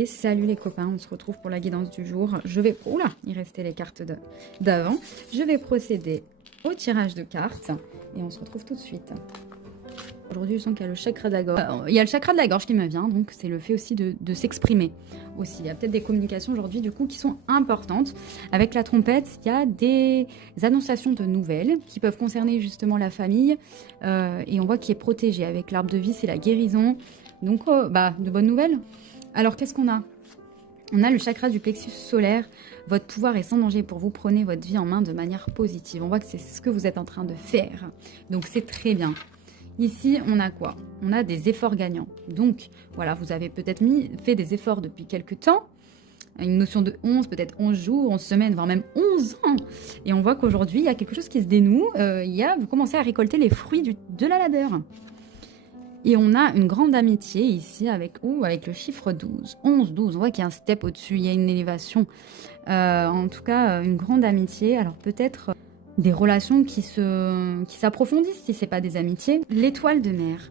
Et salut les copains, on se retrouve pour la guidance du jour. Je vais... Oula, il restait les cartes d'avant. Je vais procéder au tirage de cartes et on se retrouve tout de suite. Aujourd'hui, je sens qu'il y a le chakra de la gorge. Il y a le chakra de la gorge qui me vient, donc c'est le fait aussi de s'exprimer. Aussi, il y a peut-être des communications aujourd'hui du coup qui sont importantes. Avec la trompette, il y a des annonciations de nouvelles qui peuvent concerner justement la famille et on voit qu'il est protégé. Avec l'arbre de vie, c'est la guérison. Donc, de bonnes nouvelles. Alors, qu'est-ce qu'on a? On a le chakra du plexus solaire. Votre pouvoir est sans danger pour vous. Prenez votre vie en main de manière positive. On voit que c'est ce que vous êtes en train de faire. Donc, c'est très bien. Ici, on a quoi? On a des efforts gagnants. Donc, voilà, vous avez peut-être fait des efforts depuis quelques temps. Une notion de 11, peut-être 11 jours, 11 semaines, voire même 11 ans. Et on voit qu'aujourd'hui, il y a quelque chose qui se dénoue. Vous commencez à récolter les fruits de la labeur. Et on a une grande amitié ici avec le chiffre 12. 11, 12, on voit qu'il y a un step au-dessus, il y a une élévation. En tout cas, une grande amitié. Alors peut-être des relations qui s'approfondissent si ce n'est pas des amitiés. L'étoile de mer.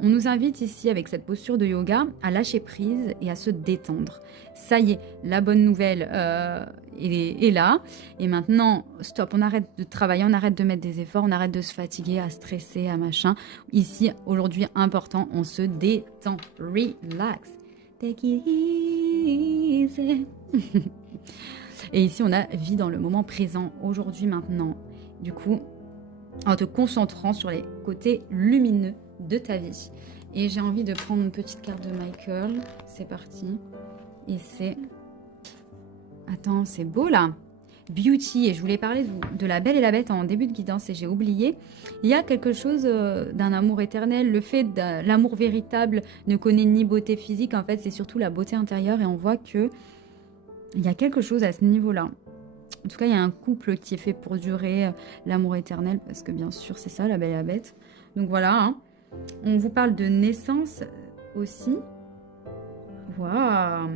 On nous invite ici avec cette posture de yoga à lâcher prise et à se détendre. Ça y est, la bonne nouvelle est là. Et maintenant, stop, on arrête de travailler, on arrête de mettre des efforts, on arrête de se fatiguer, à stresser, à machin. Ici, aujourd'hui, important, on se détend. Relax. Take it easy. Et ici, on a vie dans le moment présent, aujourd'hui, maintenant. Du coup, en te concentrant sur les côtés lumineux de ta vie. Et j'ai envie de prendre une petite carte de Michael. C'est parti. Et c'est... Attends, c'est beau là. Beauty. Et je voulais parler de la Belle et la Bête en début de guidance et j'ai oublié. Il y a quelque chose d'un amour éternel. Le fait de l'amour véritable ne connaît ni beauté physique. En fait, c'est surtout la beauté intérieure. Et on voit que il y a quelque chose à ce niveau-là. En tout cas, il y a un couple qui est fait pour durer, l'amour éternel. Parce que bien sûr, c'est ça, la Belle et la Bête. Donc voilà, hein. On vous parle de naissance aussi. Waouh!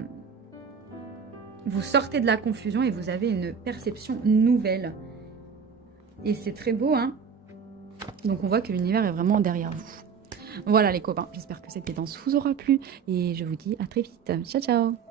Vous sortez de la confusion et vous avez une perception nouvelle. Et c'est très beau, hein? Donc on voit que l'univers est vraiment derrière vous. Voilà les copains, j'espère que cette guidance vous aura plu. Et je vous dis à très vite. Ciao, ciao!